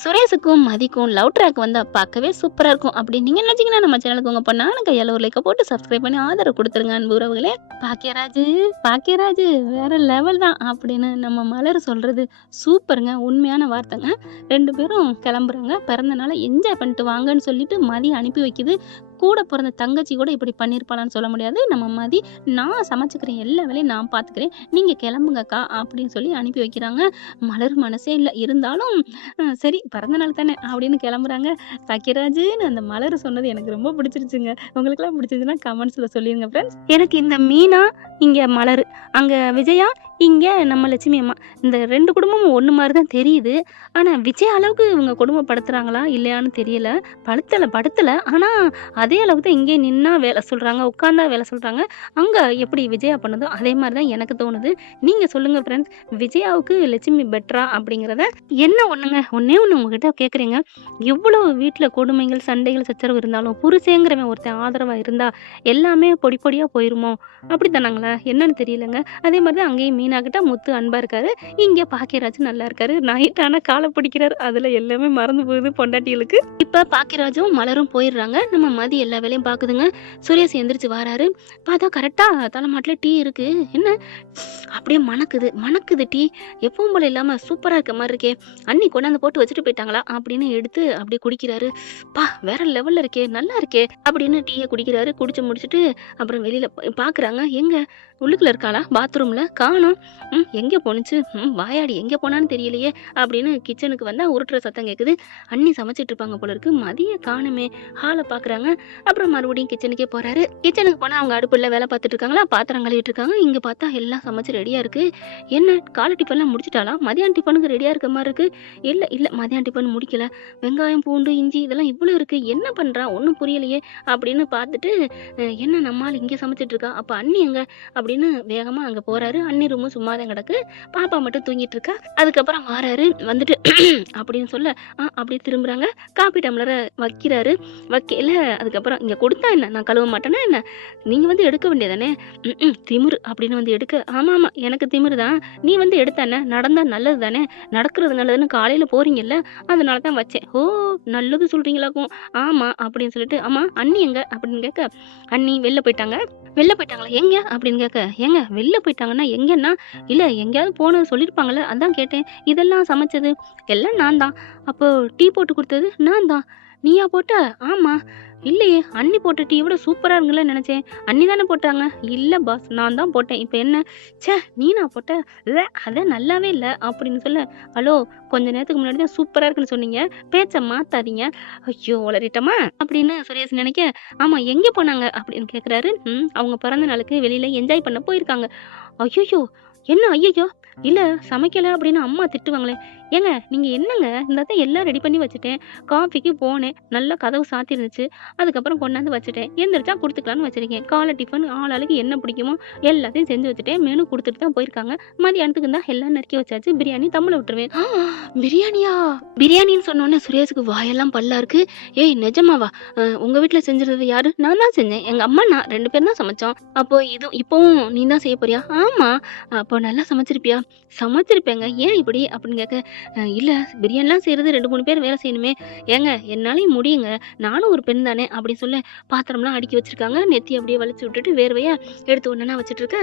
சுரேஷுக்கும் மதிக்கும் love track வந்தா பார்க்கவே சூப்பரா இருக்கும் அப்படின்னு நீங்க நினைச்சீங்கன்னா நம்ம சேனலுக்கு உங்க பொண்ணான கையால ஒரு லைக்க போட்டு சப்ஸ்கிரைப் பண்ணி ஆதரவு கொடுத்துருங்க அன்பு உறவுகளே. பாக்கியராஜு வேற லெவல் தான் அப்படின்னு நம்ம மலர் சொல்றது சூப்பருங்க, உண்மையான வார்த்தைங்க. 2 பேரும் கிளம்புறாங்க, பிறந்த நாளை என்ஜாய் பண்ணிட்டு வாங்கன்னு சொல்லிட்டு மதி அனுப்பி வைக்குது. கூட பிறந்த தங்கச்சி கூட இப்படி பண்ணியிருப்பாளான்னு சொல்ல முடியாது. நம்ம மதி நான் சமைச்சுக்கிறேன், எல்லா வேலையும் நான் பார்த்துக்கிறேன், நீங்கள் கிளம்புங்கக்கா அப்படின்னு சொல்லி அனுப்பி வைக்கிறாங்க. மலர் மனசே இல்லை, இருந்தாலும் சரி பிறந்த நாள் தானே அப்படின்னு கிளம்புறாங்க. பாக்கியராஜுன்னு அந்த மலர் சொன்னது எனக்கு ரொம்ப பிடிச்சிருச்சுங்க. உங்களுக்குலாம் பிடிச்சிருச்சுன்னா கமெண்ட்ஸில் சொல்லிடுங்க ஃப்ரெண்ட்ஸ். எனக்கு இந்த மீனா இங்கே மலர், அங்கே விஜயா, இங்கே நம்ம லட்சுமி அம்மா, இந்த 2 குடும்பமும் ஒன்று மாதிரி தான் தெரியுது. ஆனால் விஜய் அளவுக்கு இவங்க குடும்பப்படுத்துகிறாங்களா இல்லையான்னு தெரியல. படுத்தலை ஆனால் அதே அளவுக்கு தான் இங்கே நின்னா வேலை சொல்கிறாங்க, உட்காந்தா வேலை சொல்கிறாங்க. அங்கே எப்படி விஜயா பண்ணதோ அதே மாதிரி தான் எனக்கு தோணுது. நீங்கள் சொல்லுங்கள் ஃப்ரெண்ட்ஸ், விஜயாவுக்கு லட்சுமி பெட்டரா அப்படிங்கிறத. என்ன ஒன்றுங்க, ஒன்றே ஒன்று உங்ககிட்ட கேட்குறீங்க. எவ்வளோ வீட்டில் கொடுமைகள் சண்டைகள் சச்சரவு இருந்தாலும் புருஷங்கிறவன் ஒருத்தன் ஆதரவாக இருந்தால் எல்லாமே பொடி பொடியாக போயிருமோ அப்படி தானாங்களா என்னன்னு தெரியலங்க. அதே மாதிரி தான் அங்கேயும் மீனாகிட்ட முத்து அன்பாக இருக்காரு, இங்கே பாக்கியராஜ் நல்லா இருக்காரு. நைட்டான காலை பிடிக்கிறார், அதில் எல்லாமே மறந்து போகுது பொண்டாட்டிகளுக்கு. இப்போ பாக்கியராஜும் மலரும் போயிடுறாங்க. நம்ம மதி எல்லா வேலையும் பார்க்குதுங்க. சுரேஷ் எந்திரிச்சு வராரு, பார்த்தா கரெக்டாக தலைமாட்டில் டீ இருக்கு. என்ன அப்படியே மணக்குது டீ, எப்பவும் போல இல்லாமல் சூப்பராக இருக்க மாதிரி இருக்கே, அண்ணி கொண்டாந்து போட்டு வச்சுட்டு போயிட்டாங்களா அப்படின்னு எடுத்து அப்படியே குடிக்கிறாரு. வேற லெவலில் இருக்கே, நல்லா இருக்கே அப்படின்னு டீயை குடிக்கிறாரு. குடிச்சு முடிச்சுட்டு அப்புறம் வெளியில் பார்க்குறாங்க, எங்க உள்ளுக்குள்ள இருக்காளா பாத்ரூமில் காணோம், எங்கே போணுச்சு, வாயாடி எங்கே போனான்னு தெரியலையே அப்படின்னு கிச்சனுக்கு வந்தால் உருட்டுற சத்தம் கேட்குது. அண்ணி சமைச்சிட்டு இருப்பாங்க போல இருக்கு, மதிய காணுமே. ஹாலை பார்க்குறாங்க. அப்புறம் மறுபடியும் கிச்சனுக்கே போகிறாரு. கிச்சனுக்கு போனால் அவங்க அடுப்பில் வேலை பார்த்துட்டு இருக்காங்களா, பாத்திரம் கழுவிட்டு இருக்காங்க. இங்கே பார்த்தா எல்லாம் சமைச்சு ரெடியாக இருக்குது. என்ன காலை டிஃபன்லாம் முடிச்சிட்டாலாம், மதியான டிஃபனுக்கு ரெடியாக இருக்க மாதிரி இருக்குது. இல்லை மதியான டிஃபன் முடிக்கல, வெங்காயம் பூண்டு இஞ்சி இதெல்லாம் இவ்வளோ இருக்குது, என்ன பண்ணுறா ஒன்றும் புரியலையே அப்படின்னு பார்த்துட்டு, என்ன நம்மால் இங்கே சமைச்சிட்டு இருக்கா, அப்போ அண்ணி எங்க அப்படின்னு வேகமாக அங்கே போகிறாரு. அண்ணி ரூமும் சும்மா தான் கிடக்கு, பாப்பா மட்டும் தூங்கிட்டு இருக்கா. அதுக்கப்புறம் வராரு, வந்துட்டு அப்படின்னு சொல்ல அப்படியே திரும்புகிறாங்க. காப்பி டம்ளரை வைக்கிறாரு, வைக்கல. அதுக்கப்புறம் இங்கே கொடுத்தா என்ன, நான் கழுவ மாட்டேன்னா என்ன, நீங்கள் வந்து எடுக்க வேண்டியதானே, திமிரு அப்படின்னு வந்து எடுக்க. ஆமாம் எனக்கு திமிரு தான், நீ வந்து எடுத்தானே, நடந்தால் நல்லது தானே, நடக்கிறது நல்லதுன்னு காலையில் போகிறீங்கல்ல, அதனால தான் வச்சேன். ஓ நல்லது சொல்கிறீங்களாக்கும், ஆமாம் அப்படின்னு சொல்லிட்டு, ஆமாம் அண்ணி எங்க அப்படின்னு கேட்க, அண்ணி வெளில போயிட்டாங்களா எங்க அப்படின்னு கேட்க, ஏங்க வெளில போயிட்டாங்கன்னா எங்கன்னா, இல்லை எங்கேயாவது போனது சொல்லியிருப்பாங்கல்ல அதான் கேட்டேன், இதெல்லாம் சமைச்சது எல்லாம் நான் தான், அப்போ டீ போட்டு கொடுத்தது நான் தான், நீயா போட்ட, ஆமாம், இல்லையே அண்ணி போட்ட டீ விட சூப்பராக இருங்கல்ல நினச்சேன், அண்ணி தானே போட்டாங்க, இல்லை பாஸ் நான் தான் போட்டேன், இப்போ என்ன, நீ நான் போட்ட, இல்லை அதான் நல்லாவே இல்லை அப்படின்னு சொல்ல, ஹலோ கொஞ்ச நேரத்துக்கு முன்னாடி தான் சூப்பராக இருக்குன்னு சொன்னீங்க, பேச்சை மாத்தாதீங்க, ஐயோ வளரிட்டமா அப்படின்னு சுரேஷ் நினைக்க. ஆமாம் எங்கே போனாங்க அப்படின்னு கேட்குறாரு. அவங்க பிறந்த நாளுக்கு வெளியில் என்ஜாய் பண்ண போயிருக்காங்க. ஐயோ என்ன, ஐயோ இல்லை சமைக்கலை அப்படின்னு அம்மா திட்டுவாங்களே. ஏங்க நீங்கள் என்னங்க, இந்த தான் எல்லாம் ரெடி பண்ணி வச்சுட்டேன், காஃபிக்கு போனேன், நல்லா கதவு சாத்திருந்துச்சு, அதுக்கப்புறம் கொண்டாந்து வச்சுட்டேன், எந்திரிச்சா கொடுத்துக்கலான்னு வச்சுருக்கேன், காலை டிஃபன் ஆளாளுக்கு என்ன பிடிக்குமோ எல்லாத்தையும் செஞ்சு வச்சுட்டேன், மெனு கொடுத்துட்டு தான் போயிருக்காங்க, மதியானத்துக்கு இருந்தால் எல்லாம் நறுக்கி வச்சாச்சு, பிரியாணி தம்மில் விட்டுருவேன். பிரியாணியா, பிரியாணின்னு சொன்னோன்னே சுரேஷுக்கு வாயெல்லாம் பல்லா இருக்கு. ஏய் நிஜமாவா, உங்கள் வீட்டில் செஞ்சுருந்தது யாரு, நான் தான் செஞ்சேன், எங்கள் அம்மா நான் 2 பேரும் தான் சமைச்சோம், அப்போ இப்போவும் நீ தான் செய்ய போறியா, ஆமாம், அப்போ நல்லா சமைச்சிருப்பியா, சமைச்சிருப்பேங்க, ஏன் இப்படி அப்படின்னு கேட்க, இல்லை பிரியாணிலாம் செய்கிறது 2-3 பேர் வேலை செய்யணுமே, ஏங்க என்னாலையும் முடியுங்க, நானும் ஒரு பெண் தானே அப்படின்னு சொல்ல, பாத்திரம்லாம் அடுக்கி வச்சுருக்காங்க, நெத்தி அப்படியே வலிச்சு விட்டுட்டு வேர்வையாக எடுத்து ஒன்றா வச்சுட்டு இருக்க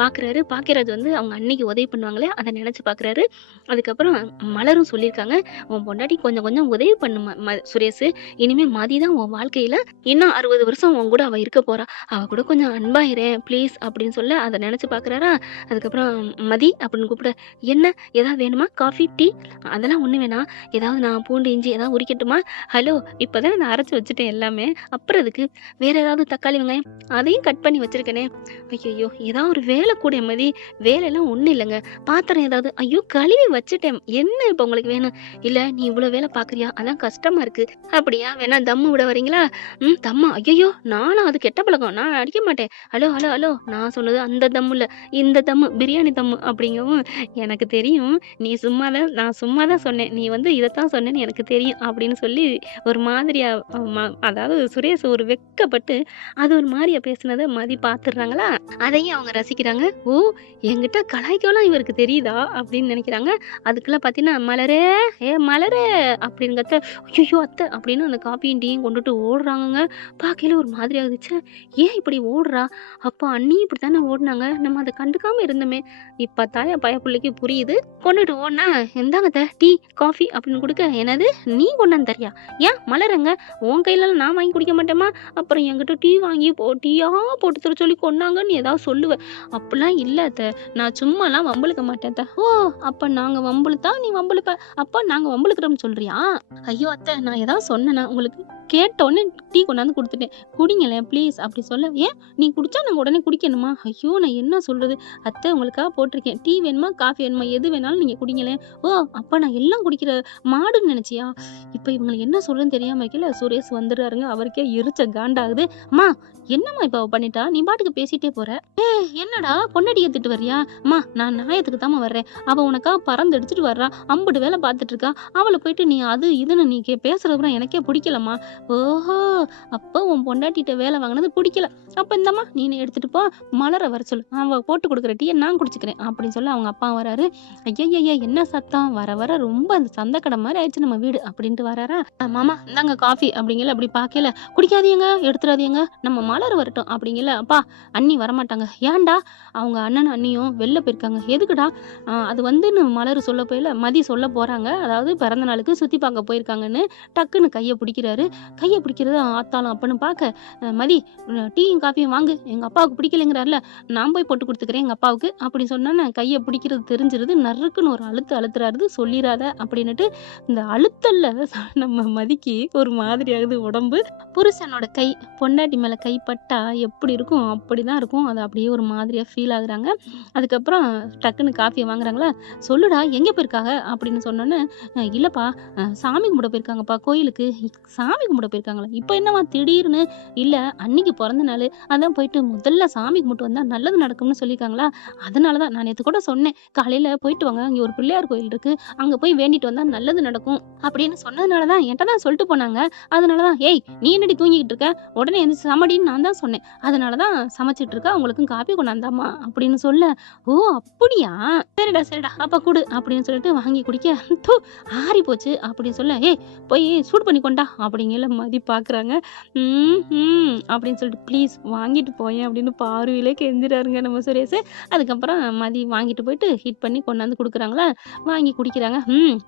பார்க்குறாரு. பாக்கியராஜ் வந்து அவங்க அன்னைக்கு உதவி பண்ணுவாங்களே அதை நினச்சி பார்க்குறாரு. அதுக்கப்புறம் மலரும் சொல்லியிருக்காங்க, உன் பொண்டாட்டி கொஞ்சம் கொஞ்சம் உதவி பண்ணுமா சுரேஷ், இனிமேல் மதி தான் உன் வாழ்க்கையில் இன்னும் 60 வருஷம் உன் கூட அவள் இருக்க போகிறா, அவள் கூட கொஞ்சம் அன்பாயிரேன் ப்ளீஸ் அப்படின்னு சொல்ல அதை நினச்சி பார்க்குறாரா. அதுக்கப்புறம் மதி அப்படின்னு கூப்பிட, என்ன ஏதாவது வேணுமா, காஃபி டீ, அதெல்லாம் ஒன்று வேணாம், ஏதாவது நான் பூண்டு இஞ்சி ஏதாவது உரிக்கட்டுமா, ஹலோ இப்போ தான் நான் அரைச்சி வச்சுட்டேன் எல்லாமே, அப்புறம் அதுக்கு வேறு ஏதாவது தக்காளி வெங்காயம் அதையும் கட் பண்ணி வச்சுருக்கேனே, ஐயோ ஏதாவது ஒரு வேலை கூட மதி, வேலையெல்லாம் ஒன்றும் இல்லைங்க, பாத்திரம் ஏதாவது, ஐயோ கழுவி வச்சுட்டேன், என்ன இப்போ உங்களுக்கு வேணும், இல்லை நீ இவ்வளோ வேலை பார்க்குறியா அதான் கஷ்டமாக இருக்குது, அப்படியா வேணா தம்மு விட வரீங்களா, தம்மா, ஐயோ நானும் அது கெட்ட பழக்கம், நான் அடிக்க மாட்டேன், ஹலோ நான் சொன்னது அந்த தம்மு இல்லை, இந்த தம்மு பிரியாணி பிரியாணி தம்மு அப்படிங்கவும், எனக்கு தெரியும். நான் சும்மா தான் சொன்னேன். நீ வந்து இதத்தான் சொன்னேன்னு எனக்கு தெரியும் அப்படின்னு சொல்லி ஒரு மாதிரியா அதாவது சுரேஷ் ஒரு வெட்கப்பட்டு அது ஒரு மாரியா பேசுனத மதி பார்த்துடுறாங்களா, அதையும் அவங்க ரசிக்கிறாங்க. ஓ! என்கிட்ட கலாய்க்கலாம் இவருக்கு தெரியுதா அப்படின்னு நினைக்கிறாங்க. அதுக்குள்ள பார்த்தீங்கன்னா, மலரே! மலரே! அப்படின்னு கத்த, ஐயய்யோ! அத்தை அப்படின்னு அந்த காப்பியும் டீயும் கொண்டுட்டு ஓடுறாங்கங்க. பார்க்கையில ஒரு மாதிரி ஆகுது. ச்சே! ஏன் இப்படி ஓடுறா? அப்போ அண்ணியும் இப்படித்தானே ஓடுனாங்க. நம்ம அத கண்டுக்காம இருந்தோமே. இப்ப என் பயப்புள்ளைக்கு புரியுது. கொண்டுட்டு ஓடுனா, இந்தாங்க அத்தை டீ, காஃபி அப்படின்னு குடுக்க, என்னது நீ கொண்டாந்து தரியா? ஏன் மலருங்க? உன் கையிலலாம் நான் வாங்கி குடிக்க மாட்டேம்மா. அப்புறம் என்கிட்ட டீ வாங்கி டீயா போட்டு தர சொல்லி கொண்டாங்கன்னு ஏதாவது சொல்லுவ. அப்படிலாம் இல்ல அத்தை. நான் சும்மாலாம் வம்பிழுக்க மாட்டேன் அத்தை. ஓ! அப்ப நாங்க வம்பிழுத்தா நீ வம்பிழுப்ப. அப்ப நாங்க வம்பிழுக்கிறோம்னு சொல்றியா? ஐயோ! அத்தை நான் ஏதாவது சொன்னேனா உங்களுக்கு? கேட்ட உடனே டீ கொண்டாந்து குடுத்துட்டேன். குடிங்களேன் ப்ளீஸ் அப்படி சொல்ல, ஏன் நீ குடிச்சா நாங்க உடனே குடிக்கணுமா? ஐயோ! நான் என்ன சொல்றது? அத்தை உங்களுக்காக போட்டிருக்கேன். டீ வேணுமா? காஃபி வேணுமா? எது வேணாலும் நீங்க குடிங்களேன். ஓ! அப்ப நான் எல்லாம் குடிக்கிற மாடுன்னு நினைச்சியா? இப்ப இவங்களுக்கு என்ன சொல்றதுன்னு தெரியாம இருக்கையில சுரேஷ் வந்துடுறாருங்க. அவருக்கே எரிச்ச காண்டாகுது. அம்மா என்னம்மா இப்ப அவ பண்ணிட்டா? நீ பாட்டுக்கு பேசிட்டே போற. என்னடா பொண்டாட்டிய திட்டு வர்றியா? அம்மா நான் நியாயத்துக்கு தாம்மா வர்றேன். அவ உனக்காக பறந்தடிச்சுட்டு வர்றா. அம்புட்டு வேலை பார்த்துட்டு இருக்கா. அவள போயிட்டு நீ அது இதுன்னு நீ பேசுறதுலாம் எனக்கே பிடிக்கலம்மா. ஓஹோ! அப்ப உன் பொண்டாட்டிட்ட வேலை வாங்குனது பிடிக்கல. அப்ப இந்தாம்மா நீனே எடுத்துட்டு போ. மலர வர சொல்லு. அவ போட்டு குடுக்குற டீய நான் குடிச்சுக்கிறேன் அப்படின்னு சொல்ல அவங்க அப்பா வராரு. ஐயய்யய்ய! என்ன சத்தம்? வர வர ரொம்ப அந்த சந்தக்கடை மாரி ஆயிடுச்சு நம்ம வீடு அப்படின்ட்டு வராரா. மாமா இந்தாங்க காஃபி அப்படிங்கல அப்படி பார்க்கையில, குடிக்காதீங்க, எடுத்துறாதீங்க. நம்ம மலர் வரட்டும் அப்படிங்கல. அப்பா அண்ணி வரமாட்டாங்க. ஏன்டா? அவங்க அண்ணனும் அண்ணியும் வெளில போயிருக்காங்க. எதுக்குடா? அது வந்துன்னு மலர் சொல்ல போயில மதி சொல்ல போறாங்க. அதாவது பிறந்த நாளுக்கு சுத்தி பார்க்க போயிருக்காங்கன்னு டக்குன்னு கைய பிடிக்கிறாரு. கைய பிடிக்கிறது ஆத்தாலும் அப்பன்னு பார்க்க, மதி டீயும் காஃபியும் வாங்கு. எங்க அப்பாவுக்கு பிடிக்கலைங்கிறார்ல, நான் போய் போட்டு குடுத்துக்கிறேன் எங்க அப்பாவுக்கு அப்படின்னு சொன்னோன்னே கைய பிடிக்கிறது தெரிஞ்சிருது. நறுக்குன்னு ஒரு அழுத்துறாரு. சொல்லிராத அப்படின்னுட்டு இந்த அழுத்தல்ல நம்ம மதிக்கு ஒரு மாதிரி ஆகுது உடம்பு. புருஷனோட கை பொண்டாட்டி மேல கை பட்டா எப்படி இருக்கும்? அப்படிதான் இருக்கும். அது அப்படியே ஒரு மாதிரியா ஃபீல் ஆகுறாங்க. அதுக்கப்புறம் டக்குன்னு காஃபிய வாங்குறாங்களா, சொல்லுடா எங்க போயிருக்காக? அப்படின்னு சொன்னோன்னே, இல்லப்பா சாமி கும்பிட போயிருக்காங்கப்பா கோயிலுக்கு. சாமி கும்பிட போயிருக்காங்களா? இப்ப என்னவா திடீர்னு? இல்ல அன்னைக்கு பொறந்த நாளு. அதான் போயிட்டு முதல்ல சாமி கும்பிட்டு வந்தா நல்லது நடக்கும்னு சொல்லியிருக்காங்களா? அதனால தான் நான் நேத்து கூட சொன்னேன். காலையில போயிட்டு வாங்க. அங்க ஒரு பிள்ளையார் கோயில் இருக்கு. அங்க போய் வேண்டிட்டு வந்தா நல்லது நடக்கும் அப்படின்னு சொன்னதுனால தான் என்ட்ட தான் சொல்லிட்டு போனாங்க. அதனால தான், ஏய் நீ என்னடி தூங்கிக்கிட்டு இருக்க? உடனே எந்திரிச்சு சமடின்னு நான் தான் சொன்னேன். அதனால தான் சமைச்சிட்டு இருக்கா. உங்களுக்கும் காப்பி கொண்டாந்தாம்மா அப்படின்னு சொல்ல, ஓ! அப்படியா? சரிடா அப்ப குடு அப்படின்னு சொல்லிட்டு வாங்கி குடிக்க, தூ ஆறி போச்சு அப்படின்னு சொல்ல, ஏய் போய் சூடு பண்ணி கொண்டா அப்படிங்கல மதி பார்க்குறாங்க. அப்படின்னு சொல்லிட்டு ப்ளீஸ் வாங்கிட்டு போயேன் அப்படின்னு பார்வையிலே கெஞ்சுறாருங்க நம்ம சுரேஷ். அதுக்கப்புறம் மதி வாங்கிட்டு போயிட்டு ஹீட் பண்ணி கொண்டாந்து குடுக்குறாங்களா, வாங்கி குடிக்கிறாங்க.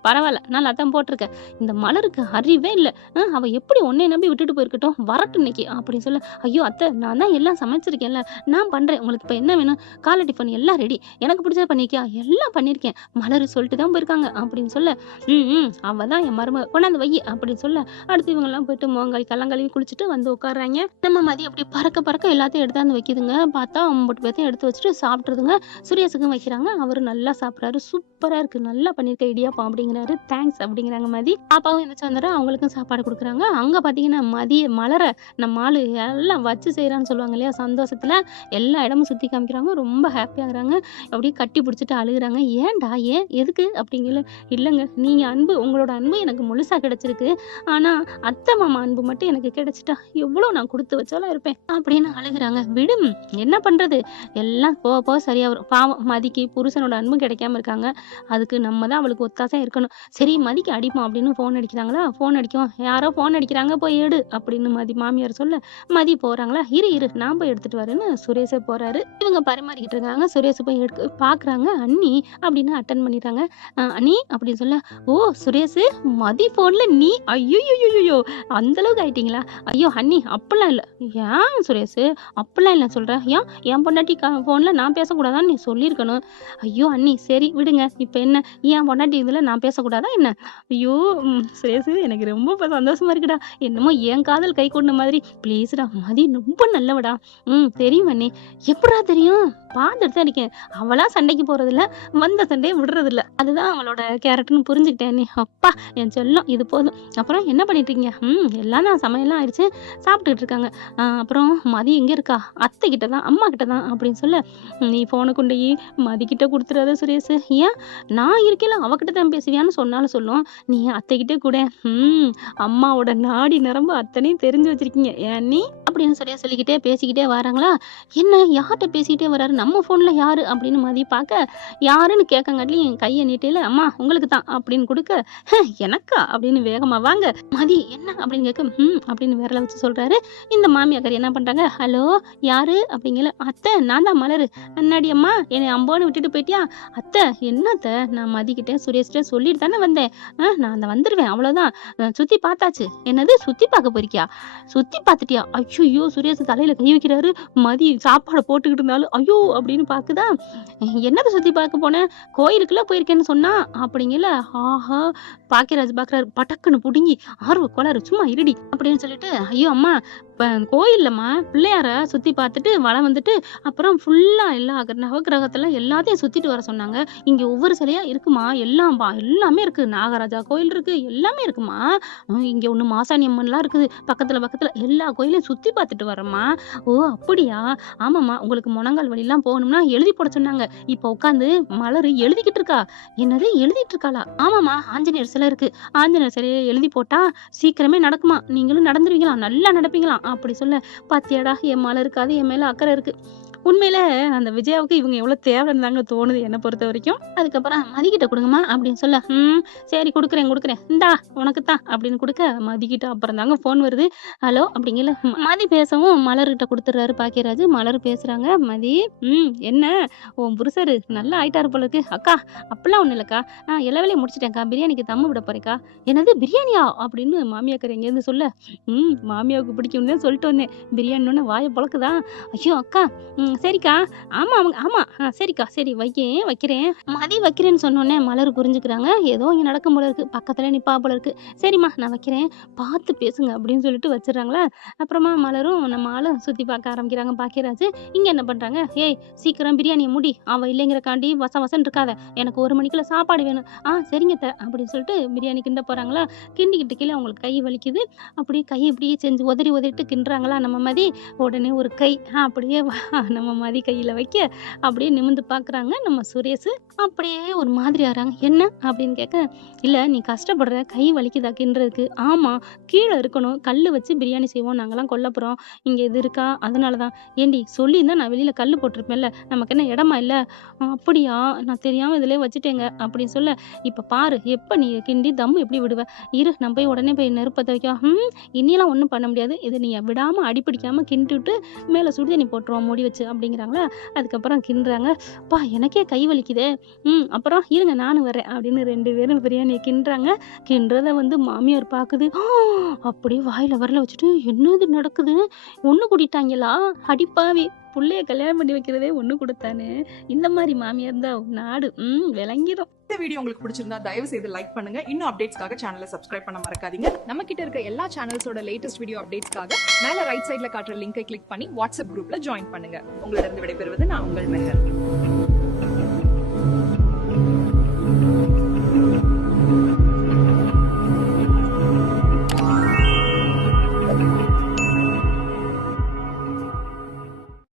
பரவாயில்ல நல்லா தான் போட்டிருக்க. இந்த மலருக்கு அறிவே இல்ல. அவ எப்படி உன்னைய நம்பி விட்டுட்டு போயிருக்கட்டும். வரட்டும் இன்னைக்கு அப்படின்னு சொல்ல, ஐயோ! அத்தை நான் தான் எல்லாம் சமைச்சிருக்கேன்ல. நான் பண்றேன். உங்களுக்கு இப்ப என்ன வேணும்? காலை டிஃபன் எல்லாம் ரெடி. எனக்கு பிடிச்சத பண்ணிருக்கியா? எல்லாம் பண்ணியிருக்கேன். மலரு சொல்லிட்டு தான் போயிருக்காங்க அப்படின்னு சொல்ல, அவ தான் என் மருமக கொண்டாந்து வை அப்படின்னு சொல்ல, அடுத்து இவங்கெல்லாம் போயிட்டு முகங்காய் கள்ளங்கழுவி குளிச்சுட்டு வந்து உட்காடுறாங்க. நம்ம மதி அப்படி பறக்க எல்லாத்தையும் எடுத்தாந்து வைக்குதுங்க. பார்த்தா அம்புட்டு பேத்தையும் எடுத்து வச்சுட்டு சாப்பிட்றதுங்க. சுரேஷுக்கும் வைக்கிறாங்க. அவரு நல்லா சாப்பிட்றாரு. சூப்பரா இருக்கு. நல்லா பண்ணிருக்க இடியாப்பம் அப்படிங்கிறாரு. தேங்க்ஸ் அப்படிங்கிறாங்க மதி. பாப்பாவும் எந்திரிச்சு வந்துடுறா. அவங்களுக்கும் சாப்பாடு கொடுக்குறாங்க. அங்க பாத்தீங்கன்னா மலர நம்ம ஆளு எல்லாம் வச்சு செய்யறான்னு சொல்லுவாங்க இல்லையா, சந்தோஷத்துல எல்லா இடமும் சுத்தி காமிக்கிறாங்க. ரொம்ப ஹாப்பி ஆகுறாங்க. அப்படியே கட்டி பிடிச்சிட்டு அழுகுறாங்க. ஏன்டா ஏன் எதுக்கு அப்படிங்கல, இல்லைங்க நீங்க உங்களோட அன்பு எனக்கு முழுசா கிடைச்சிருக்கு. ஆனா அத்தை மாமா அன்பு மட்டும் எனக்கு கிடைச்சிட்டா எவ்வளவு நான் கொடுத்து வச்சாலும் இருப்பேன் அப்படின்னு அழுகுறாங்க. விடும் என்ன பண்றது, எல்லாம் போக சரியா வரும். பாவம் மதிக்கு புருஷனோட அன்பு கிடைக்காம இருக்காங்க. அதுக்கு நம்ம தான் அவளுக்கு ஒத்தாசையா இருக்கணும். சரி மதிக்கு அடிப்போம் அப்படின்னு போன் அடிக்கிறாங்களா, போன் அடிக்கும். யாரோ போன் அடிக்கிறாங்க போய் எடு அப்படின்னு மாமியார் சொல்ல, மதி போறாங்களா, இரு நான் போய் எடுத்துட்டு வரேன்னு சுரேஷே போறாரு. இவங்க பரிமாறிக்கிட்டு இருக்காங்க. சுரேஷ் போய் பாக்குறாங்க. அண்ணி அப்படின்னு அட்டன் பண்ணிடுறாங்க. அண்ணி அப்படின்னு சொல்ல, ஓ சுரேஷ் மதி போன்ல நீ, ஐயோ அந்த அளவுக்கு ஆயிட்டீங்களா? ஐயோ அண்ணி அப்பெல்லாம் இல்ல. ஏன் சுரேஷ் அப்பெல்லாம் இல்ல சொல்ற? ஏன் என் பொண்டாட்டி போன்ல நான் பேசக்கூடாதான்னு நீ சொல்லியிருக்கணும். ஐயோ அண்ணி சரி விடுங்க. இப்ப என்ன என் பொண்டாட்டி இதுல நான் பேசக்கூடாதா என்ன? ஐயோ சுரேஷ் எனக்கு ரொம்ப சந்தோஷமா இருக்குடா. என்னமோ என் காதல் கை கொண்ட மாதிரி. ப்ளீஸ்டா மதி ரொம்ப நல்லவடா. தெரியும் அண்ணி. எப்படா தெரியும்? பார்த்துட்டு தான் இருக்கேன். அவளா சண்டைக்கு போறதில்ல, வந்த சண்டைய விடுறதில்ல. அதுதான் அவளோட கேரக்டர்ன்னு புரிஞ்சுக்கிட்டேன். அப்பா என் செல்லம் இது போதும். அப்புறம் என்ன பண்ணிட்டு இருக்கீங்க? எல்லாம் தான் சமையல்லாம் ஆயிடுச்சு. சாப்பிட்டுட்டு இருக்காங்க. அப்புறம் மதி எங்க இருக்கா? அத்தை கிட்ட தான், அம்மா கிட்ட தான் அப்படின்னு சொல்ல, நீ ஃபோன கொண்டோயி மதிக்கிட்ட குடுத்துறாத சுரேஷ். ஏன்? நான் இருக்கையில அவகிட்ட தான் பேசுவியான்னு சொன்னாலும் சொல்லும். நீ அத்தைகிட்ட கூட அம்மாவோட நாடி நரம்பு அத்தனையும் தெரிஞ்சு வச்சிருக்கீங்க. ஏன் நீ? அப்படின்னு சரியா சொல்லிக்கிட்டே பேசிக்கிட்டே வராங்களா? என்ன யார்கிட்ட பேசிக்கிட்டே வராரு? நம்ம ஃபோன்ல யாரு? அப்படின்னு மதி பார்க்க, யாருன்னு கேட்கங்காட்டியும் என் கையை நீட்டையில, அம்மா உங்களுக்கு தான் அப்படின்னு கொடுக்க, எனக்கா அப்படின்னு வேகமா வாங்க. மதி என்ன அப்படின்னு கேட்க, அப்படின்னு விரல வச்சு சொல்றாரு. இந்த மாமியாக்காரி என்ன பண்றாங்க? ஹலோ யாரு அப்படிங்கல, அத்தை நான் தான் மலரு. அண்ணாடி அம்மா என்னை அம்போன்னு விட்டுட்டு போயிட்டியா? அத்தை என்னத்த நான் மதிக்கிட்டேன் சுரேஷ்ட சொல்லிட்டு தானே வந்தேன். நான் அந்த வந்துருவேன் அவ்வளவுதான். சுத்தி பார்த்தாச்சு. என்னது சுத்தி பார்க்க போறிக்கியா? சுத்தி பார்த்துட்டியா? ஐயோ சுரேஷ் தலையில கை வைக்கிறாரு. மதி சாப்பாடை போட்டுக்கிட்டு இருந்தாலும் ஐயோ அப்படின்னு பாக்குதா. என்னது சுத்தி பார்க்க போனேன்? கோயிலுக்குள்ள போயிருக்கேன்னு சொன்னா அப்படிங்கல. ஆஹா பாக்கியராஜ் பாக்குறாரு. பட்டக்குன்னு புடுங்கி ஆர்வ கோளாறு சும்மா இருடி அப்படின்னு சொல்லிட்டு, ஐயோ அம்மா கோயில்லம்மா பிள்ளையார சுத்தி பார்த்துட்டு வளம் வந்துட்டு அப்புறம் ஃபுல்லா எல்லா நவகிரகத்தெல்லாம் எல்லாத்தையும் சுத்திட்டு வர சொன்னாங்க. இங்க ஒவ்வொரு சிலையா இருக்குமா, எல்லாமே இருக்கு. நாகராஜா கோயில் இருக்கு, எல்லாமே இருக்குமா. இங்க ஒண்ணு மாசாணி அம்மன்லாம் இருக்குது. பக்கத்துல எல்லா கோயிலையும் சுத்தி பார்த்துட்டு வரேம்மா. ஓ அப்படியா? ஆமாம்மா உங்களுக்கு முழங்கால் வழிலாம் போகணும்னா எழுதி போட சொன்னாங்க. இப்ப உட்காந்து மலரு எழுதிக்கிட்டு இருக்கா. என்னது எழுதிட்டு இருக்காளா? ஆமாம்மா ஆஞ்சநேயர் சிலை இருக்கு. ஆஞ்சநேயர் சிலையை எழுதி போட்டா சீக்கிரமே நடக்குமா. நீங்களும் நடந்துருவீங்களா, நல்லா நடப்பீங்களாம் அப்படி சொல்ல, பாத்தியாடா என் மேல இருக்காது, என் மேல அக்கறை இருக்கு. உண்மையில அந்த விஜயாவுக்கு இவங்க எவ்வளவு தேவைன்னு தாங்க தோணுது என்ன பொறுத்த வரைக்கும். அதுக்கப்புறம் மதிக்கிட்ட கொடுங்கம்மா அப்படின்னு சொல்ல, சரி கொடுக்குறேன் இந்தா உனக்குத்தான் அப்படின்னு கொடுக்க, மதிக்கிட்ட அப்புறம் தாங்க போன் வருது. ஹலோ அப்படிங்கல மதி பேசவும் மலர்கிட்ட கொடுத்துட்றாரு பாக்கியராஜ். மலர் பேசுறாங்க. மதி என்ன உன் புருஷரு நல்லா ஆயிட்டாரு போல இருக்கு. அக்கா அப்படிலாம் ஒண்ணு இல்லக்கா, நான் எல்லா வேலையும் முடிச்சிட்டேன்க்கா, பிரியாணிக்கு தம்மு விட போறேக்கா. என்னது பிரியாணியா அப்படின்னு மாமியாக்கர் எங்கேருந்து சொல்ல, மாமியாவுக்கு பிடிக்கும்னு தான் சொல்லிட்டு வந்தேன். பிரியாணின்னு வாயை பழக்குதா. ஐயோ அக்கா சரிக்கா, ஆமா சரிக்கா, சரி வைக்கிறேன். மதி வைக்கிறேன்னு சொன்னோன்னே மலர் புரிஞ்சுக்கிறாங்க. ஏதோ இங்க நடக்கும் போல இருக்கு, பக்கத்துல நிப்பா போல இருக்கு. சரிம்மா நான் வைக்கிறேன், பார்த்து பேசுங்க அப்படின்னு சொல்லிட்டு வச்சிடறாங்களா. அப்புறமா மலரும் நம்ம ஆளும் சுத்தி பார்க்க ஆரம்பிக்கிறாங்க. பாக்கியராஜ் இங்க என்ன பண்றாங்க? ஏய் சீக்கிரம் பிரியாணியை முடி, அவ இல்லைங்கிறக்காண்டி வசம் இருக்காத, எனக்கு 1 மணிக்குள்ள சாப்பாடு வேணும். சரிங்க அப்படின்னு சொல்லிட்டு பிரியாணி கிண்ட போறாங்களா. கிண்டிக்கிட்டு கீழே அவங்களுக்கு கை வலிக்குது. அப்படியே கை இப்படியே செஞ்சு உதறிட்டு கிண்டுறாங்களா நம்ம மதி. உடனே ஒரு கை அப்படியே நம்ம மதி கையில வைக்க, அப்படியே நிமிந்து பாக்குறாங்க நம்ம சுரேஷ். அப்படியே ஒரு மாதிரி ஆறாங்க. என்ன அப்படின்னு கேட்க, இல்ல நீ கஷ்டப்படுற, கை வலிக்குதா கிண்டுறதுக்கு? ஆமா கீழே இருக்கணும், கல்லு வச்சு பிரியாணி செய்வோம், நாங்கெல்லாம் கொல்லப்புறோம், இங்க இது இருக்கா அதனாலதான். ஏண்டி சொல்லியிருந்தா நான் வெளியில கல்லு போட்டிருப்பேன்ல, நமக்கு என்ன இடமா இல்ல. அப்படியா, நான் தெரியாம இதுலயே வச்சுட்டேங்க அப்படின்னு சொல்ல, இப்ப பாரு எப்ப நீ கிண்டி தம்மு எப்படி விடுவ, இரு நான் போய் உடனே போய் நெருப்பத்தை வைக்க. இனியெல்லாம் ஒண்ணும் பண்ண முடியாது, இதை நீ விடாம அடிப்பிடிக்காம கிண்டிட்டு மேல சுடுதண்ணி போட்டுருவோம் மூடி வச்சு அப்படிங்கிறாங்களா. அதுக்கப்புறம் கிண்டுறாங்க. பா எனக்கே கை வலிக்குதே. அப்புறம் இருங்க நானும் வரேன் அப்படின்னு 2 பேரும் பிரியாணியை கிண்டுறாங்க. கிண்டுறத மாமியார் பாக்குது. அப்படியே வாயில வரல வச்சுட்டு, என்னது நடக்குது, ஒண்ணு கூட்டிட்டாங்களா, அடிப்பாவி புள்ளைய கல்யாணம் பண்ணி வைக்கிறதே ஒண்ணு கொடுத்தானே. இந்த மாதிரி மாமியார் தான் நாடு விளங்கிடும். இந்த வீடியோ உங்களுக்கு பிடிச்சிருந்தா தயவு செய்து லைக் பண்ணுங்க. இன்னும் அப்டேட்ஸ்க்காக சேனலை சப்ஸ்கிரைப் பண்ண மறக்காதீங்க. நம்ம கிட்ட இருக்க எல்லா சேனல்ஸோட லேட்டஸ்ட் வீடியோ அப்டேட்ஸ்க்காக மேல ரைட் சைடுல காட்டுற லிங்கை கிளிக் பண்ணி வாட்ஸ்அப் குரூப்ல ஜாயின் பண்ணுங்க. உங்களிடம் விடைபெறுவது நான் உங்கள் மெஹர்.